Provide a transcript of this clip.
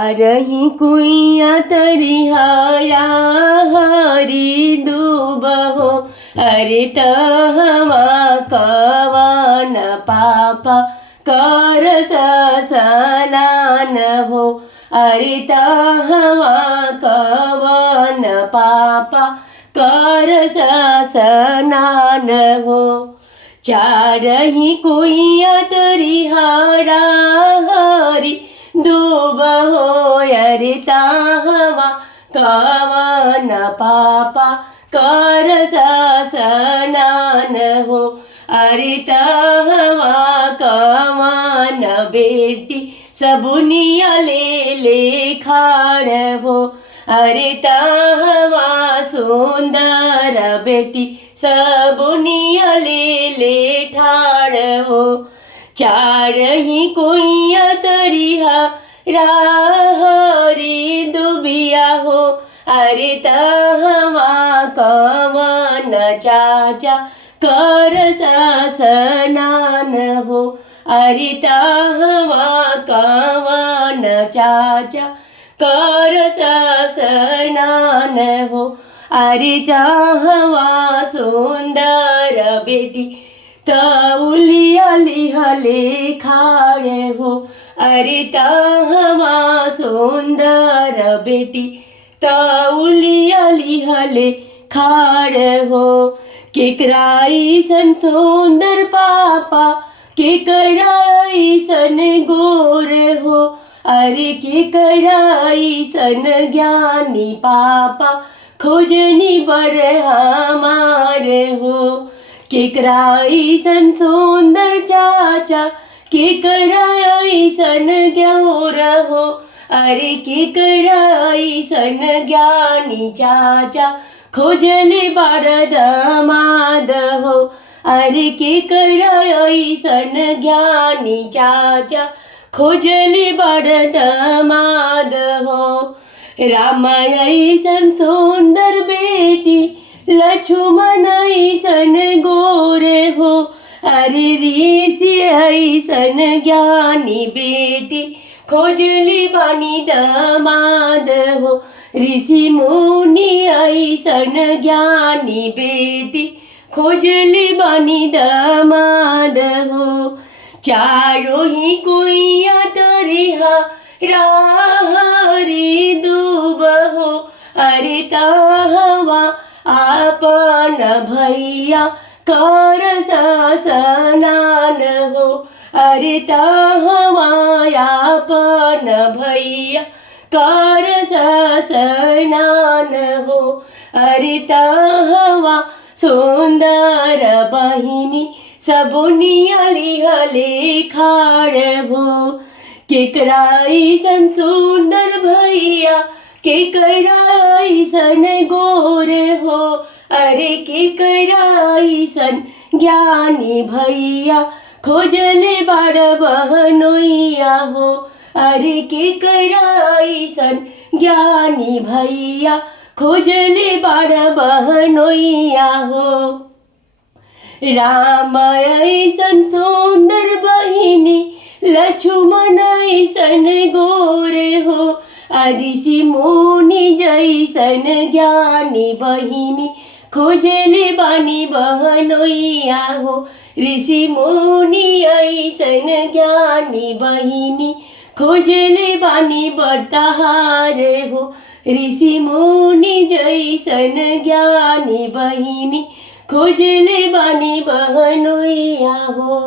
रही कुइया तरी हरा हरी दूब हो। अरे तहवा कवन पापा कर सनान हो। अरे तहवा कवन पापा कर सनान हो। चारही कुइया तरी हरा हरी दूब हो। अरे तहवा कवन पापा कर सनान हो। अरे तहवा कवन बेटी सबुनिया ले खाड़ हो। अरे तहवा सुंदर बेटी सबुनिया ले ठाड़ हो। चार ही कुइया तरी हरा हरी दुबिया हो। अरे तहवा कवन चाचा कर सनान हो। अरे तहवा कवन चाचा कर सनान हो। अरे तहवा सुंदर बेटी तौलिया लिहले खाड़े हो। अरे तहवा सुंदर बेटी तौलिया लिहले खाड़ हो। केकराई सन सुंदर पापा केकराई सन गोर हो। अरे केकराई सन ज्ञानी पापा खोजनी बर हमारे हो। केकराई सन सुंदर चाचा केकराई सन ग्योर हो। अरे केकराई सन ज्ञानी चाचा खोजले बार दामाद हो। अरे केकराई सन ज्ञानी चाचा खोजले बार दामाद हो। रामाई सन सुंदर बेटी लक्ष्मण सन गोरे हो। अरे ऋषि सन ज्ञानी बेटी खोजली बानी दामाद हो। ऋषि मुनि सन ज्ञानी बेटी खोजली बानी दामाद हो। चारों ही कुइया तरी हरा हरी दूब हो। अरे तहवा आपन भैया कर सनान हो। अरे तहवा आपन भैया कर सनान हो। अरे तहवा सुंदर बहिनी सबुनिया लिहले खाड़ हो। केकराई सन सुंदर भैया केकराई सन गोर हो। अरे केकराई सन ज्ञानी भैया खोजले बार बहनोइया हो। अरे केकराई सन ज्ञानी भैया खोजले बार बहनोइया हो। राम सन सुंदर बहिनी लक्ष्मण सन गोरे हो। ऋषि मुनि जैसन ज्ञानी बहिनी खोजले बानी बहनोइया हो। ऋषि मुनि ऐसन ज्ञानी बहिनी खोजले बानी बरतहारे हो। ऋषि मुनि जैसन ज्ञानी बहिनी खोजले बानी बहनोइया हो।